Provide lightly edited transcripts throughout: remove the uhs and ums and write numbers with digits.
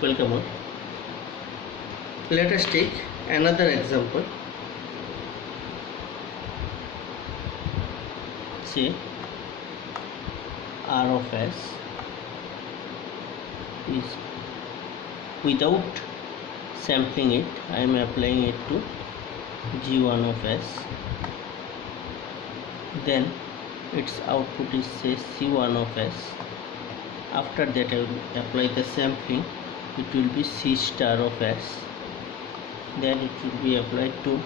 Welcome all. Let us take another example. Say R of S is, without sampling it, I am applying it to G1 of S. Then its output is say C1 of S. After that I will apply the sampling, it will be C star of S. Then it will be applied to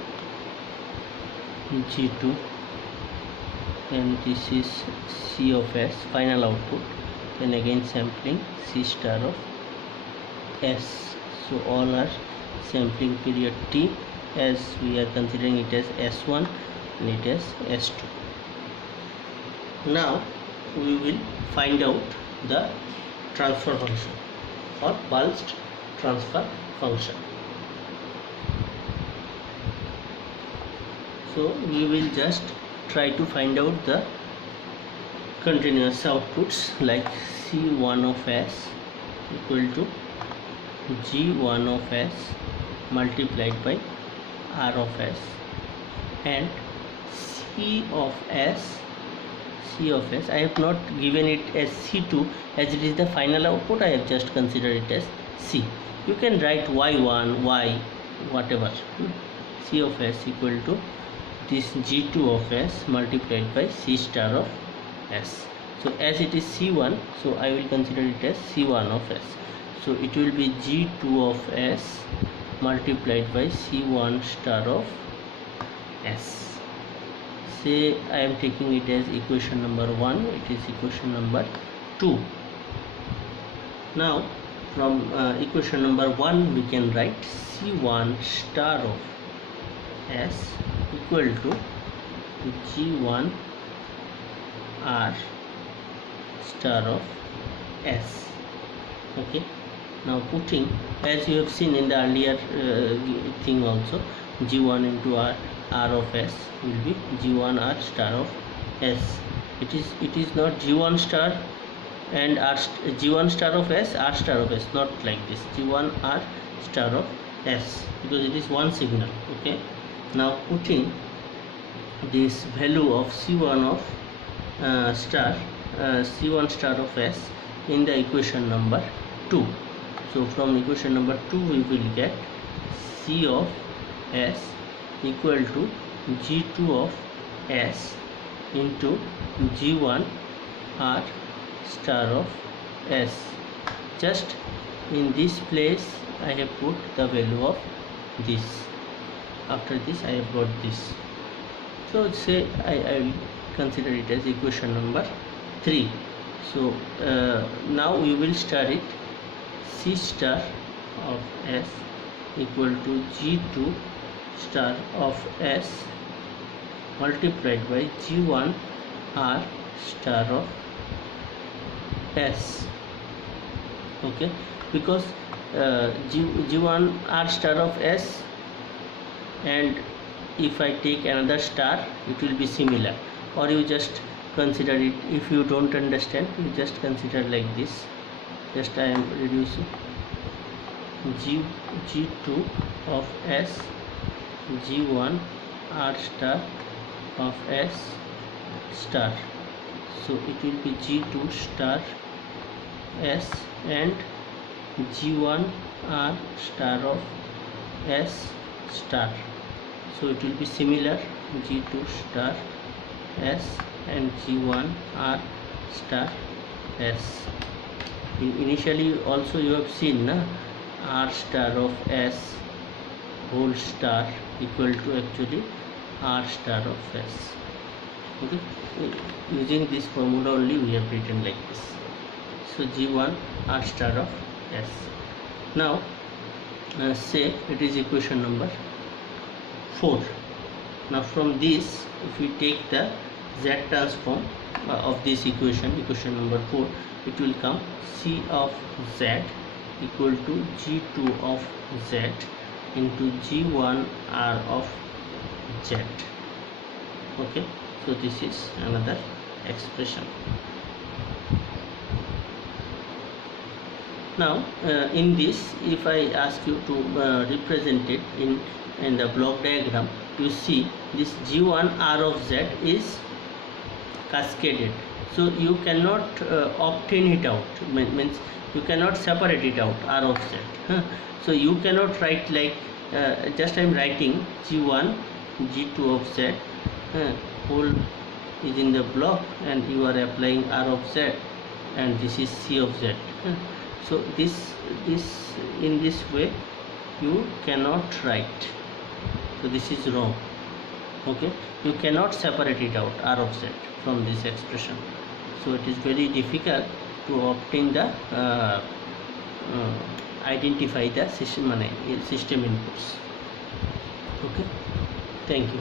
G2, and this is C of S, final output. Then again sampling C star of S. So all are sampling period T, as we are considering it as S1 and it as S2. Now we will find out the transfer function or pulsed transfer function. So we will just try to find out the continuous outputs, like C1 of S equal to G1 of S multiplied by R of S, and C of S, I have not given it as C2 as it is the final output. I have just considered it as C. You can write Y1, Y, whatever. C of S equal to this G2 of S multiplied by C star of S. So as it is C1, so I will consider it as C1 of S. So it will be G2 of S multiplied by C1 star of S. Say I am taking it as equation number 1, it is equation number 2. Now from equation number 1 we can write C1 star of S equal to G1 R star of S. Okay, now putting, as you have seen in the earlier thing also, G1 into R of S will be G1 R star of S. It is not G1 star and G1 star of S, R star of S, not like this, G1 R star of S, because it is one signal. Okay, now putting this value of C1 of C1 star of S in the equation number 2. So from equation number 2 we will get C of S equal to G2 of S into G1 R star of S. Just in this place I have put the value of this. After this I have got this. So say I will consider it as equation number 3. So now we will start it. C star of S equal to G2 star of S multiplied by G1 R star of S. Okay, because G1 R star of S, and if I take another star it will be similar, or you just consider it, if you don't understand you just consider like this. Just I am reducing G2 of S G1 R star of S star. So it will be G2 star S and G1 R star of S star. So it will be similar, G2 star S and G1 R star S. Initially also you have seen R star of S whole star equal to actually R star of S. Okay, using this formula only we have written like this. So G1 R star of S. Now say it is equation number 4. Now from this, if we take the Z transform of this equation number 4, it will come C of Z equal to G2 of Z into G1 R of Z. Okay, so this is another expression. Now in this, if I ask you to represent it in the block diagram, you see this G1 R of Z is cascaded, so you cannot obtain it out, means you cannot separate it out, R of Z, so you cannot write like just I am writing G1 G2 of Z, whole is in the block and you are applying R of Z, and this is C of Z, so this in this way you cannot write, so this is wrong. Okay, you cannot separate it out, R of Z, from this expression, so it is very difficult to obtain the identify the system inputs. Okay, thank you.